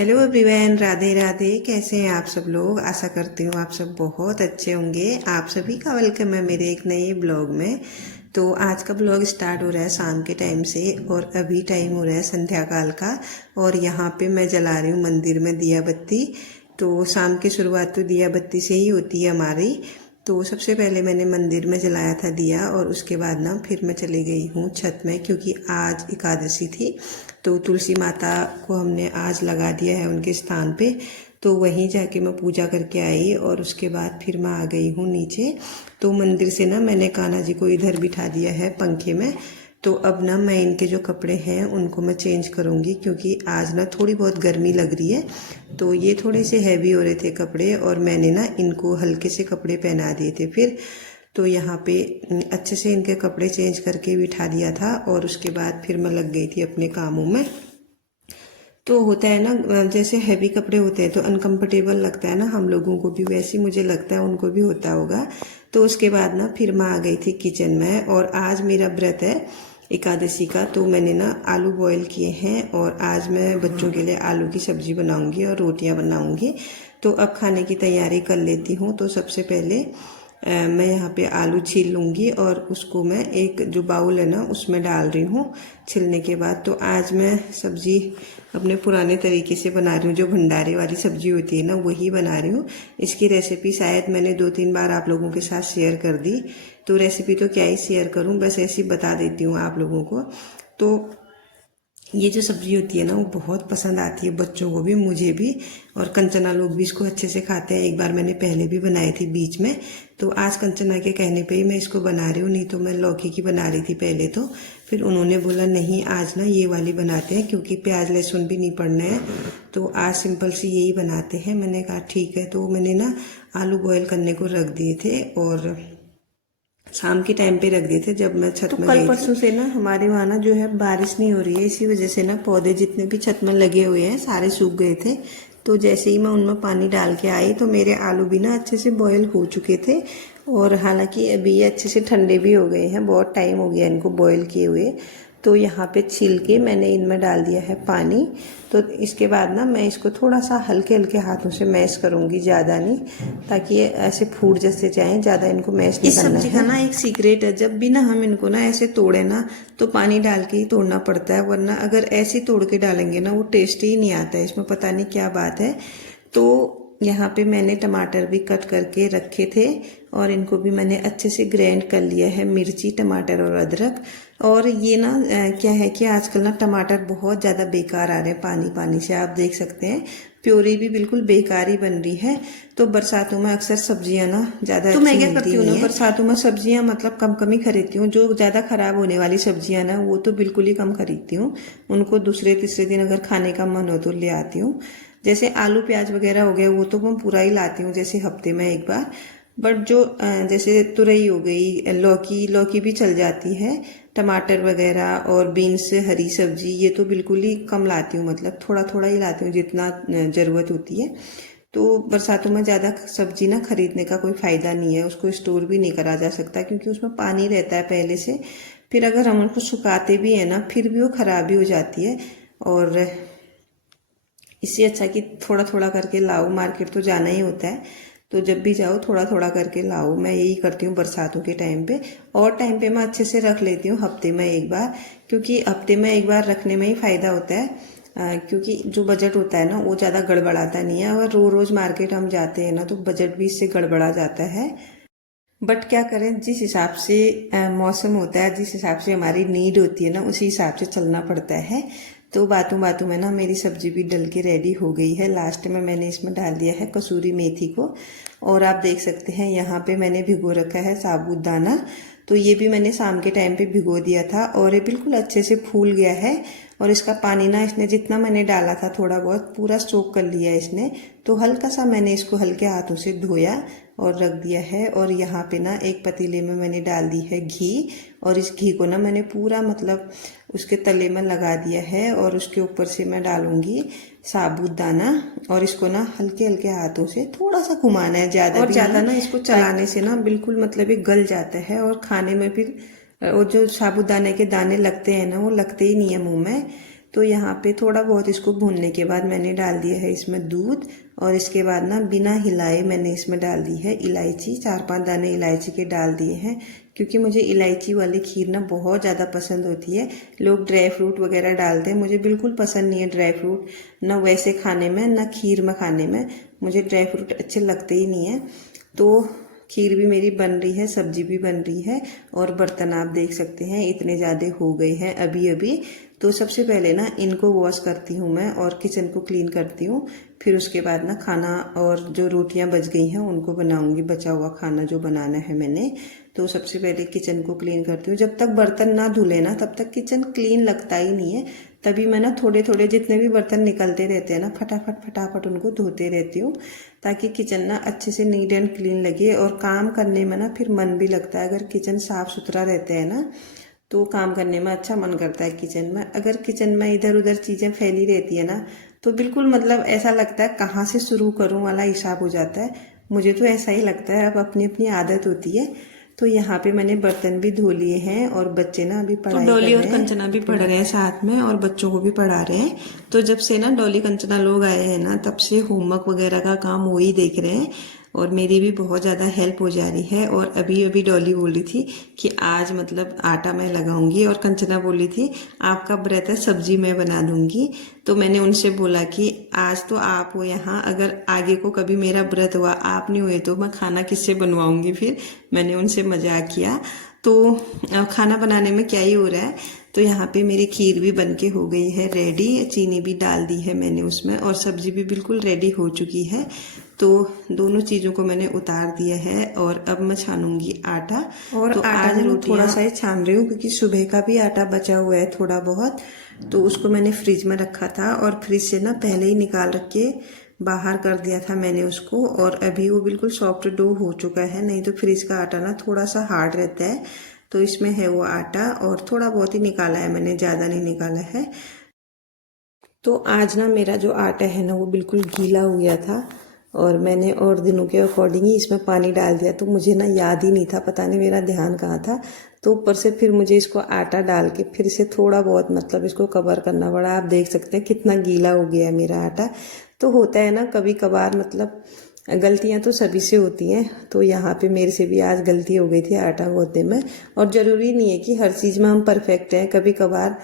Hello everyone, Radhe Radhe. कैसे हैं आप सब लोग? आशा करती हूँ आप सब बहुत अच्छे होंगे। आप सभी का वेलकम है मेरे एक नए ब्लॉग में। तो आज का ब्लॉग स्टार्ट हो रहा है शाम के टाइम से और अभी टाइम हो रहा है संध्या काल का। और यहाँ पे मैं जला रही हूँ मंदिर में दिया बत्ती। तो शाम की शुरुआत तो दिया बत्ती से ही होती है हमारी। तो सबसे पहले मैंने मंदिर में जलाया था दिया और उसके बाद ना फिर मैं चली गई हूँ छत में, क्योंकि आज एकादशी थी। तो तुलसी माता को हमने आज लगा दिया है उनके स्थान पे। तो वहीं जाके मैं पूजा करके आई और उसके बाद फिर मैं आ गई हूँ नीचे। तो मंदिर से ना मैंने कान्हा जी को इधर बिठा दिया है पंखे में। तो अब ना मैं इनके जो कपड़े हैं उनको मैं चेंज करूँगी, क्योंकि आज ना थोड़ी बहुत गर्मी लग रही है। तो ये थोड़े से हैवी हो रहे थे कपड़े और मैंने ना इनको हल्के से कपड़े पहना दिए थे फिर। तो यहाँ पे अच्छे से इनके कपड़े चेंज करके बिठा दिया था और उसके बाद फिर मैं लग गई थी अपने कामों में। तो होता है ना, जैसे हैवी कपड़े होते हैं तो अनकंफर्टेबल लगता है ना हम लोगों को भी, वैसे मुझे लगता है उनको भी होता होगा। तो उसके बाद ना फिर मैं आ गई थी किचन में और आज मेरा व्रत है एकादशी का। तो मैंने ना आलू बॉईल किए हैं और आज मैं बच्चों के लिए आलू की सब्जी बनाऊंगी और रोटियां बनाऊंगी। तो अब खाने की तैयारी कर लेती हूँ। तो सबसे पहले मैं यहाँ पे आलू छील लूँगी और उसको मैं एक जो बाउल है ना उसमें डाल रही हूँ छिलने के बाद। तो आज मैं सब्जी अपने पुराने तरीके से बना रही हूँ, जो भंडारे वाली सब्जी होती है ना वही बना रही हूँ। इसकी रेसिपी शायद मैंने 2-3 बार आप लोगों के साथ शेयर कर दी। तो रेसिपी तो क्या ही शेयर करूँ, बस ऐसे ही बता देती हूँ आप लोगों को। तो ये जो सब्जी होती है ना वो बहुत पसंद आती है बच्चों को भी, मुझे भी। और कंचना लोग भी इसको अच्छे से खाते हैं। एक बार मैंने पहले भी बनाई थी बीच में। तो आज कंचना के कहने पे ही मैं इसको बना रही हूँ, नहीं तो मैं लौकी की बना रही थी पहले। तो फिर उन्होंने बोला नहीं आज ना ये वाली बनाते हैं, क्योंकि प्याज लहसुन भी नहीं पड़ना है। तो आज सिंपल सी यही बनाते हैं। मैंने कहा ठीक है। तो मैंने ना आलू बॉयल करने को रख दिए थे और शाम के टाइम पे रख दिए थे जब मैं छत में गई थी। कल परसों से ना हमारे वहाँ ना जो है बारिश नहीं हो रही है, इसी वजह से ना पौधे जितने भी छत में लगे हुए हैं सारे सूख गए थे। तो जैसे ही मैं उनमें पानी डाल के आई तो मेरे आलू भी ना अच्छे से बॉयल हो चुके थे। और हालांकि अभी ये अच्छे से ठंडे भी हो गए हैं, बहुत टाइम हो गया इनको बॉयल किए हुए। तो यहाँ पे छील के मैंने इनमें डाल दिया है पानी। तो इसके बाद ना मैं इसको थोड़ा सा हल्के हल्के हाथों से मैश करूँगी, ज़्यादा नहीं, ताकि ये ऐसे फूट जैसे जाएं, ज़्यादा इनको मैश नहीं करना है। इस सब्जी का ना एक सीक्रेट है, जब भी ना हम इनको ना ऐसे तोड़े ना तो पानी डाल के ही तोड़ना पड़ता है, वरना अगर ऐसे ही तोड़ के डालेंगे ना वो टेस्ट ही नहीं आता है। इसमें पता नहीं क्या बात है। तो यहाँ पे मैंने टमाटर भी कट करके रखे थे और इनको भी मैंने अच्छे से ग्राइंड कर लिया है, मिर्ची टमाटर और अदरक। और ये ना क्या है कि आजकल ना टमाटर बहुत ज़्यादा बेकार आ रहे हैं, पानी पानी से, आप देख सकते हैं। प्योरी भी बिल्कुल बेकार ही बन रही है। तो बरसातों में अक्सर सब्जियां ना ज़्यादा तो मैं क्या करती हूँ ना, बरसातों में सब्जियां मतलब कम कम ही खरीदती हूँ। जो ज़्यादा खराब होने वाली सब्जियां ना वो तो बिल्कुल ही कम खरीदती हूँ। उनको दूसरे तीसरे दिन अगर खाने का मन हो तो ले आती हूँ। जैसे आलू प्याज वगैरह हो गए वो तो मैं पूरा ही लाती हूँ, जैसे हफ्ते में एक बार। बट जो जैसे तुरई हो गई, लौकी लौकी भी चल जाती है, टमाटर वगैरह और बीन्स हरी सब्जी ये तो बिल्कुल ही कम लाती हूँ, मतलब थोड़ा थोड़ा ही लाती हूँ जितना ज़रूरत होती है। तो बरसातों में ज़्यादा सब्जी ना खरीदने का कोई फ़ायदा नहीं है, उसको स्टोर भी नहीं करा जा सकता क्योंकि उसमें पानी रहता है पहले से। फिर अगर हम उनको सुखाते भी हैं ना फिर भी वो ख़राब भी हो जाती है। और इससे अच्छा कि थोड़ा थोड़ा करके लाओ, मार्केट तो जाना ही होता है। तो जब भी जाओ थोड़ा थोड़ा करके लाओ, मैं यही करती हूँ बरसातों के टाइम पे। और टाइम पे मैं अच्छे से रख लेती हूँ हफ्ते में एक बार, क्योंकि हफ्ते में एक बार रखने में ही फ़ायदा होता है। क्योंकि जो बजट होता है ना वो ज़्यादा गड़बड़ाता नहीं है। अगर रोज़ रोज़ मार्केट हम जाते हैं ना तो बजट भी इससे गड़बड़ा जाता है। बट क्या करें, जिस हिसाब से मौसम होता है, जिस हिसाब से हमारी नीड होती है ना उसी हिसाब से चलना पड़ता है। तो बातों बातों में ना मेरी सब्जी भी डल के रेडी हो गई है। लास्ट में मैंने इसमें डाल दिया है कसूरी मेथी को। और आप देख सकते हैं यहाँ पे मैंने भिगो रखा है साबूदाना। तो ये भी मैंने शाम के टाइम पे भिगो दिया था और ये बिल्कुल अच्छे से फूल गया है। और इसका पानी ना इसने जितना मैंने डाला था थोड़ा बहुत पूरा सोख कर लिया इसने। तो हल्का सा मैंने इसको हल्के हाथों से धोया और रख दिया है। और यहाँ पे ना एक पतीले में मैंने डाल दी है घी। और इस घी को ना मैंने पूरा मतलब उसके तले में लगा दिया है और उसके ऊपर से मैं डालूंगी साबूदाना। और इसको ना हल्के हल्के हाथों से थोड़ा सा घुमाना है, ज़्यादा और ज़्यादा ना इसको चलाने से ना बिल्कुल मतलब ये गल जाता है और खाने में फिर वो जो साबूदाने के दाने लगते हैं ना वो लगते ही नहीं है मुंह में। तो यहाँ पे थोड़ा बहुत इसको भूनने के बाद मैंने डाल दिया है इसमें दूध, और इसके बाद ना बिना हिलाए मैंने इसमें डाल दी है इलायची, 4-5 दाने इलायची के डाल दिए हैं, क्योंकि मुझे इलायची वाली खीर ना बहुत ज़्यादा पसंद होती है। लोग ड्राई फ्रूट वगैरह डालते हैं, मुझे बिल्कुल पसंद नहीं है ड्राई फ्रूट, ना वैसे खाने में ना खीर में खाने में, मुझे ड्राई फ्रूट अच्छे लगते ही नहीं है। तो खीर भी मेरी बन रही है, सब्जी भी बन रही है, और बर्तन आप देख सकते हैं इतने ज़्यादा हो गए हैं अभी अभी। तो सबसे पहले ना इनको वॉश करती हूँ मैं और किचन को क्लीन करती हूँ, फिर उसके बाद ना खाना और जो रोटियां बच गई हैं उनको बनाऊंगी, बचा हुआ खाना जो बनाना है मैंने। तो सबसे पहले किचन को क्लीन करती हूँ। जब तक बर्तन ना धुले ना तब तक किचन क्लीन लगता ही नहीं है। तभी मैं ना थोड़े थोड़े जितने भी बर्तन निकलते रहते हैं ना फटाफट फटाफट उनको धोते रहती हूँ, ताकि किचन ना अच्छे से नीट एंड क्लीन लगे, और काम करने में ना फिर मन भी लगता है। अगर किचन साफ सुथरा रहता है ना तो काम करने में अच्छा मन करता है किचन में। अगर किचन में इधर उधर चीज़ें फैली रहती है ना तो बिल्कुल मतलब ऐसा लगता है कहाँ से शुरू करूँ वाला हिसाब हो जाता है। मुझे तो ऐसा ही लगता है, अब अपनी अपनी आदत होती है। तो यहाँ पे मैंने बर्तन भी धो लिए हैं, और बच्चे ना अभी पढ़ाई कर रहे हैं। डॉली और कंचना भी पढ़ रहे हैं साथ में, और बच्चों को भी पढ़ा रहे हैं। तो जब से ना डॉली कंचना लोग आए हैं ना तब से होमवर्क वगैरह का काम वो ही देख रहे हैं, और मेरी भी बहुत ज़्यादा हेल्प हो जा रही है। और अभी अभी डॉली बोल रही थी कि आज मतलब आटा मैं लगाऊंगी, और कंचना बोली थी आपका व्रत है सब्जी मैं बना दूंगी। तो मैंने उनसे बोला कि आज तो आप हो यहाँ, अगर आगे को कभी मेरा व्रत हुआ आप नहीं हुए तो मैं खाना किससे बनवाऊंगी फिर। मैंने उनसे मजाक किया। तो खाना बनाने में क्या ही हो रहा है। तो यहाँ पे मेरी खीर भी बनके हो गई है रेडी, चीनी भी डाल दी है मैंने उसमें, और सब्जी भी बिल्कुल रेडी हो चुकी है। तो दोनों चीज़ों को मैंने उतार दिया है, और अब मैं छानूंगी आटा। और तो आज थोड़ा सा ही छान रही हूँ क्योंकि सुबह का भी आटा बचा हुआ है थोड़ा बहुत, तो उसको मैंने फ्रिज में रखा था, और फ्रिज से ना पहले ही निकाल रख के बाहर कर दिया था मैंने उसको, और अभी वो बिल्कुल सॉफ्ट डो हो चुका है। नहीं तो फ्रिज का आटा ना थोड़ा सा हार्ड रहता है। तो इसमें है वो आटा, और थोड़ा बहुत ही निकाला है मैंने, ज़्यादा नहीं निकाला है। तो आज ना मेरा जो आटा है ना वो बिल्कुल गीला हो गया था, और मैंने और दिनों के अकॉर्डिंग ही इसमें पानी डाल दिया। तो मुझे ना याद ही नहीं था, पता नहीं मेरा ध्यान कहाँ था। तो ऊपर से फिर मुझे इसको आटा डाल के फिर से थोड़ा बहुत मतलब इसको कवर करना पड़ा। आप देख सकते हैं कितना गीला हो गया है मेरा आटा। तो होता है ना कभी कभार, मतलब गलतियां तो सभी से होती हैं। तो यहाँ पे मेरे से भी आज गलती हो गई थी आटा गूंथने में। और ज़रूरी नहीं है कि हर चीज़ में हम परफेक्ट हैं, कभी कभार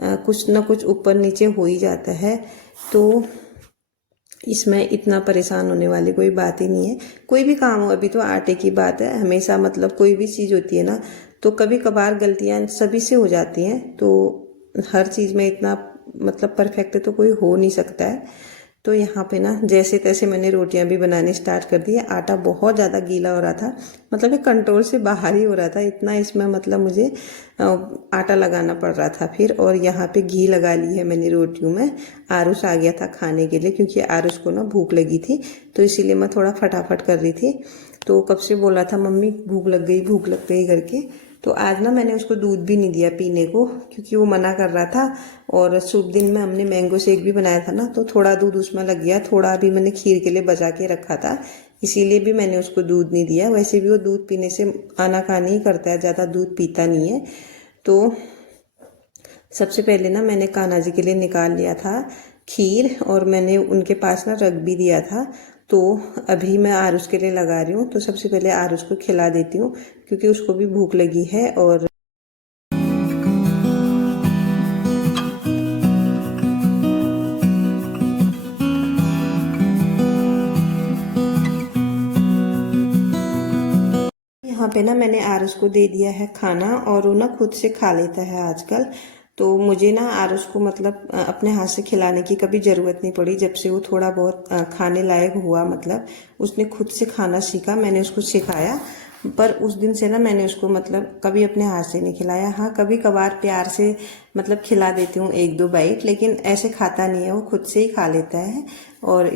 कुछ ना कुछ ऊपर नीचे हो ही जाता है। तो इसमें इतना परेशान होने वाली कोई बात ही नहीं है। कोई भी काम हो, अभी तो आटे की बात है, हमेशा मतलब कोई भी चीज़ होती है ना तो कभी कभार गलतियां सभी से हो जाती हैं। तो हर चीज़ में इतना मतलब परफेक्ट तो कोई हो नहीं सकता है। तो यहाँ पे ना जैसे तैसे मैंने रोटियां भी बनाने स्टार्ट कर दी है। आटा बहुत ज़्यादा गीला हो रहा था, मतलब ये कंट्रोल से बाहर ही हो रहा था, इतना इसमें मतलब मुझे आटा लगाना पड़ रहा था फिर। और यहाँ पे घी लगा ली है मैंने रोटियों में। आरुष आ गया था खाने के लिए, क्योंकि आरुष को ना भूख लगी थी, तो इसीलिए मैं थोड़ा फटाफट कर रही थी। तो कब से बोला था मम्मी भूख लग गई करके। तो आज ना मैंने उसको दूध भी नहीं दिया पीने को, क्योंकि वो मना कर रहा था। और शुभ दिन में हमने मैंगो शेक भी बनाया था ना, तो थोड़ा दूध उसमें लग गया, थोड़ा भी मैंने खीर के लिए बचा के रखा था, इसीलिए भी मैंने उसको दूध नहीं दिया। वैसे भी वो दूध पीने से आनाकानी ही करता है, ज़्यादा दूध पीता नहीं है। तो सबसे पहले ना मैंने कान्हा जी के लिए निकाल लिया था खीर, और मैंने उनके पास ना रख भी दिया था। तो अभी मैं आरुष के लिए लगा रही हूँ। तो सबसे पहले आरुष को खिला देती हूँ, क्योंकि उसको भी भूख लगी है। और यहाँ पे ना मैंने आरुष को दे दिया है खाना, और वो ना खुद से खा लेता है आजकल। तो मुझे ना आरुष को मतलब अपने हाथ से खिलाने की कभी ज़रूरत नहीं पड़ी, जब से वो थोड़ा बहुत खाने लायक हुआ, मतलब उसने खुद से खाना सीखा, मैंने उसको सिखाया। पर उस दिन से ना मैंने उसको मतलब कभी अपने हाथ से नहीं खिलाया। हाँ, कभी कभार प्यार से मतलब खिला देती हूँ 1-2 बाइट, लेकिन ऐसे खाता नहीं है, वो खुद से ही खा लेता है। और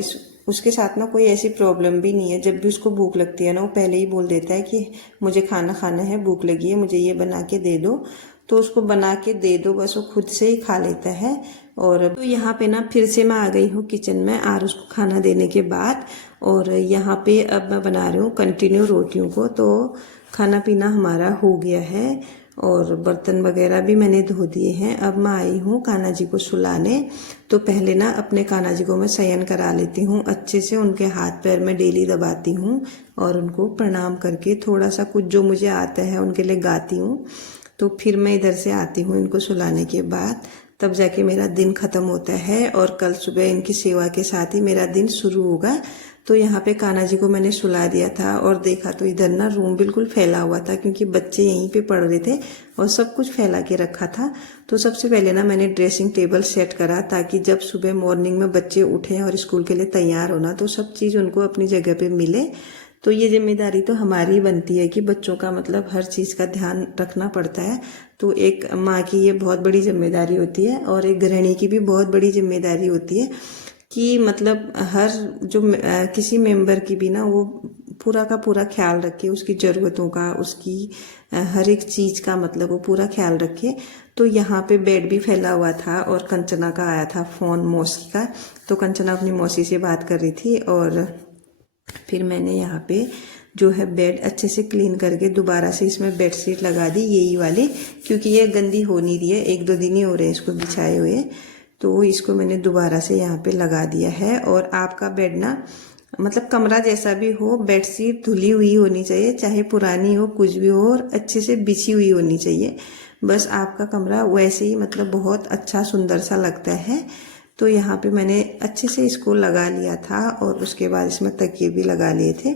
उसके साथ ना कोई ऐसी प्रॉब्लम भी नहीं है। जब भी उसको भूख लगती है ना वो पहले ही बोल देता है कि मुझे खाना खाना है, भूख लगी है, मुझे ये बना के दे दो। तो उसको बना के दे दो, बस वो खुद से ही खा लेता है। और तो यहाँ पे ना फिर से मैं आ गई हूँ किचन में आरुष को खाना देने के बाद। और यहाँ पे अब मैं बना रही हूँ कंटिन्यू रोटियों को। तो खाना पीना हमारा हो गया है, और बर्तन वगैरह भी मैंने धो दिए हैं। अब मैं आई हूँ कान्हा जी को सुलाने। तो पहले ना अपने कान्हा जी को मैं शयन करा लेती हूँ अच्छे से, उनके हाथ पैर में डेली दबाती हूँ और उनको प्रणाम करके थोड़ा सा कुछ जो मुझे आता है उनके लिए गाती हूँ। तो फिर मैं इधर से आती हूँ इनको सुलाने के बाद, तब जाके मेरा दिन ख़त्म होता है और कल सुबह इनकी सेवा के साथ ही मेरा दिन शुरू होगा। तो यहाँ पे कान्हा जी को मैंने सुला दिया था और देखा तो इधर ना रूम बिल्कुल फैला हुआ था क्योंकि बच्चे यहीं पे पढ़ रहे थे और सब कुछ फैला के रखा था। तो सबसे पहले ना मैंने ड्रेसिंग टेबल सेट करा ताकि जब सुबह मॉर्निंग में बच्चे उठें और स्कूल के लिए तैयार होना तो सब चीज़ उनको अपनी जगह पे मिले। तो ये जिम्मेदारी तो हमारी बनती है कि बच्चों का मतलब हर चीज़ का ध्यान रखना पड़ता है। तो एक माँ की ये बहुत बड़ी जिम्मेदारी होती है और एक गृहिणी की भी बहुत बड़ी जिम्मेदारी होती है कि मतलब हर जो किसी मेंबर की भी ना वो पूरा का पूरा ख्याल रखे, उसकी ज़रूरतों का, उसकी हर एक चीज़ का मतलब वो पूरा ख्याल रखे। तो यहाँ पे बेड भी फैला हुआ था और कंचना का आया था फ़ोन मौसी का। तो कंचना अपनी मौसी से बात कर रही थी और फिर मैंने यहाँ पे जो है बेड अच्छे से क्लीन करके दोबारा से इसमें बेडशीट लगा दी, यही वाली, क्योंकि ये गंदी हो नहीं रही है, 1-2 दिन ही हो रहे हैं इसको बिछाए हुए। तो इसको मैंने दोबारा से यहाँ पे लगा दिया है। और आपका बेड ना मतलब कमरा जैसा भी हो, बेडशीट धुली हुई होनी चाहिए, चाहे पुरानी हो कुछ भी हो, और अच्छे से बिछी हुई होनी चाहिए। बस आपका कमरा वैसे ही मतलब बहुत अच्छा सुंदर सा लगता है। तो यहाँ पे मैंने अच्छे से इसको लगा लिया था और उसके बाद इसमें तकिए भी लगा लिए थे।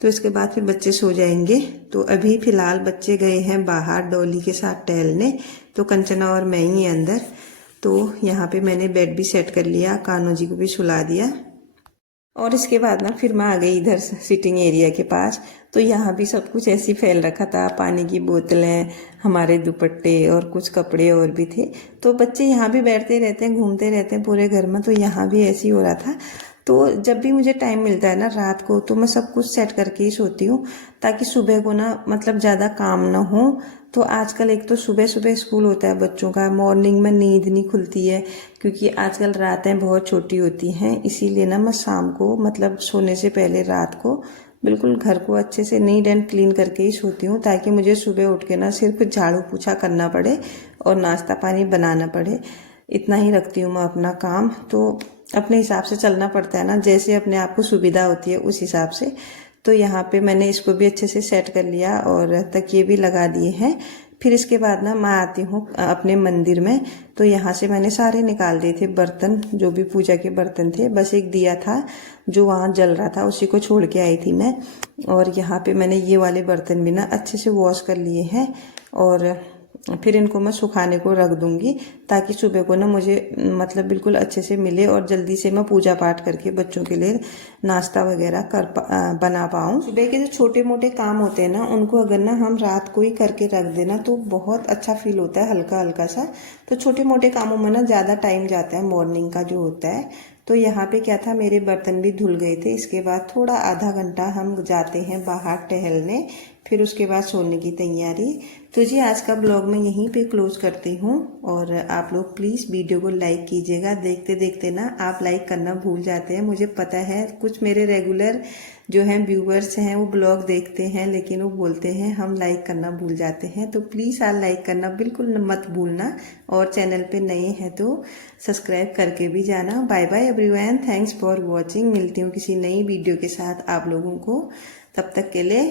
तो इसके बाद फिर बच्चे सो जाएंगे। तो अभी फ़िलहाल बच्चे गए हैं बाहर डॉली के साथ टहलने, तो कंचना और मैं ही अंदर। तो यहाँ पे मैंने बेड भी सेट कर लिया, कान्हा जी को भी सुला दिया और इसके बाद ना फिर मैं आ गई इधर सिटिंग एरिया के पास। तो यहाँ भी सब कुछ ऐसे फैल रखा था, पानी की बोतलें, हमारे दुपट्टे और कुछ कपड़े और भी थे। तो बच्चे यहाँ भी बैठते रहते हैं, घूमते रहते हैं पूरे घर में, तो यहाँ भी ऐसे ही हो रहा था। तो जब भी मुझे टाइम मिलता है ना रात को, तो मैं सब कुछ सेट करके ही सोती हूँ ताकि सुबह को ना मतलब ज़्यादा काम ना हो। तो आजकल एक तो सुबह सुबह स्कूल होता है बच्चों का, मॉर्निंग में नींद नहीं खुलती है क्योंकि आजकल रातें बहुत छोटी होती हैं, इसीलिए ना मैं शाम को मतलब सोने से पहले रात को बिल्कुल घर को अच्छे से नीट एंड क्लीन करके ही सोती हूँ ताकि मुझे सुबह उठ के ना सिर्फ झाड़ू पोछा करना पड़े और नाश्ता पानी बनाना पड़े। इतना ही रखती हूँ मैं अपना काम। तो अपने हिसाब से चलना पड़ता है ना, जैसे अपने आप को सुविधा होती है उस हिसाब से। तो यहाँ पे मैंने इसको भी अच्छे से सेट कर लिया और तकिए भी लगा दिए हैं। फिर इसके बाद ना मैं आती हूँ अपने मंदिर में। तो यहाँ से मैंने सारे निकाल दिए थे बर्तन, जो भी पूजा के बर्तन थे, बस एक दिया था जो वहाँ जल रहा था उसी को छोड़ के आई थी मैं। और यहाँ पे मैंने ये वाले बर्तन भी ना अच्छे से वॉश कर लिए हैं और फिर इनको मैं सुखाने को रख दूंगी ताकि सुबह को ना मुझे मतलब बिल्कुल अच्छे से मिले और जल्दी से मैं पूजा पाठ करके बच्चों के लिए नाश्ता वगैरह बना पाऊँ। सुबह के जो छोटे मोटे काम होते हैं ना, उनको अगर ना हम रात को ही करके रख देना तो बहुत अच्छा फील होता है, हल्का हल्का सा। तो छोटे मोटे कामों में ना ज़्यादा टाइम जाता है मॉर्निंग का जो होता है। तो यहाँ पे क्या था, मेरे बर्तन भी धुल गए थे। इसके बाद थोड़ा आधा घंटा हम जाते हैं बाहर टहलने, फिर उसके बाद सोने की तैयारी। तो जी आज का ब्लॉग मैं यहीं पे क्लोज करती हूँ और आप लोग प्लीज़ वीडियो को लाइक कीजिएगा। देखते देखते ना आप लाइक करना भूल जाते हैं, मुझे पता है। कुछ मेरे रेगुलर जो हैं व्यूवर्स हैं वो ब्लॉग देखते हैं लेकिन वो बोलते हैं हम लाइक करना भूल जाते हैं। तो प्लीज़ आप लाइक करना बिल्कुल मत भूलना और चैनल पे नए हैं तो सब्सक्राइब करके भी जाना। Bye bye everyone, thanks for watching. मिलती हूँ किसी नई वीडियो के साथ आप लोगों को, तब तक के लिए